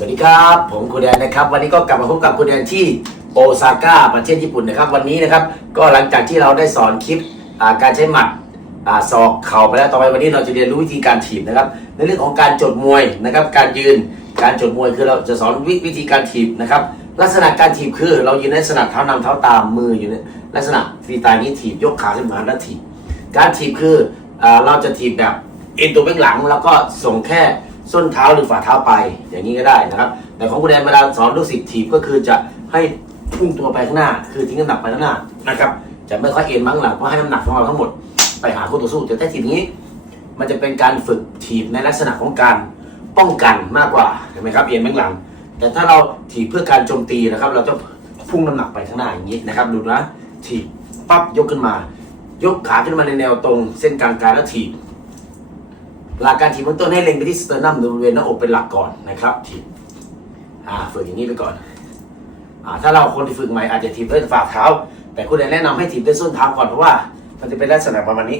สวัสดีครับ ผมคุณแดนนะครับ วันนี้ก็กลับมาพบกับคุณแดนที่โอซาก้าประเทศญี่ปุ่นนะครับวันนี้นะครับก็หลังจากที่เราได้สอนคลิปการใช้หมัดศอกเข่าไปแล้วต่อไปวันนี้เราจะเรียนรู้วิธีการถีบนะครับ ในเรื่องของการจดมวยนะครับ การยืนการจดมวยคือเราจะสอนวิวิธีการถีบนะครับ ลักษณะการถีบคือเรายืนในลักษณะเท้านำเท้าตามมืออยู่ในลักษณะฟรีสไตล์นี้ถีบยกขาขึ้นมาแล้วถีบการถีบคืออเราจะถีบแบบเอ็นตัวไปหลังแล้วก็ส่งแค่ ส้นเท้าหรือฝ่าเท้าไปอย่างนี้ก็ได้นะครับแต่ของคุณแดนเวลาสอนลูกศิษย์ถีบก็คือจะให้พุ่งตัวไปข้างหน้า คือทิ้งน้ำหนักไปข้างหน้านะครับจะไม่ค่อยเอ็นมาข้งหลังเพราะให้น้ำหนักของเราทั้งหมดไปหาคู่ต่อสู้แต่ถ้าถีบอย่างนี้ มันจะเป็นการฝึกถีบในลักษณะของการป้องกันมากกว่าเห็นไหมครับเอ็นไปข้งหลัง แต่ถ้าเราถีบเพื่อการโจมตีนะครับ เราจะพุ่งน้ำหนักไปข้างหน้าอย่างนี้นะครับดูนะถีบปั๊บยกขึ้นมา ยกขาขึ้นมาในแนวตรง เส้นกลางกายแล้วถีบ หลักการถีบเบื้องต้นให้เล็งไปที่สเตอร์นัมหรือบริเวณหน้าอกเป็นหลักก่อนนะครับถีบอ่าฝึกอย่างนี้ไปก่อนอถ้าเราคนที่ฝึกใหม่อาจจะถีบด้วยฝ่าเท้า แต่คุณแนะนำให้ถีบด้วยส้นเท้าก่อนเพราะว่ามันจะเป็นลักษณะประมาณนี้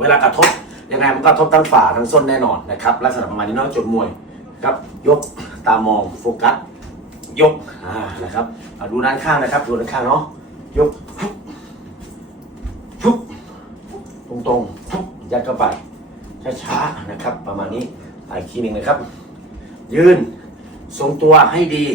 เวลากระทบยังไงมันก็กระทบทั้งฝ่าทั้งส้นแน่นอนนะครับลักษณะประมาณนี้เนอกจุดมวยครับยกตามองโฟกัสยกนะครับดูด้านข้างนะครับดูด้านข้างเนาะยกฟุบฟุบตรงๆฟุบยัดเข้าไป ช้าๆนะครับ ประมาณนี้อีกทีหนึ่งนะครับ ยืนทรงตัวให้ดี